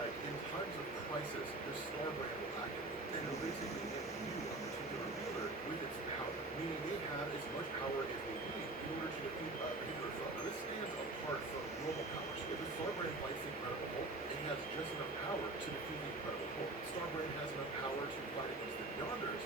like in times of crisis, the star brand will activate, and it'll basically imbue a particular wielder with its power, meaning they have as much power as they need in order to defeat a particular foe. Now, this stands apart from normal powers. If the star brand fights the Incredible Hulk, it has just enough power to defeat the Incredible Hulk. Star brand has enough power to fight against the Beyonders,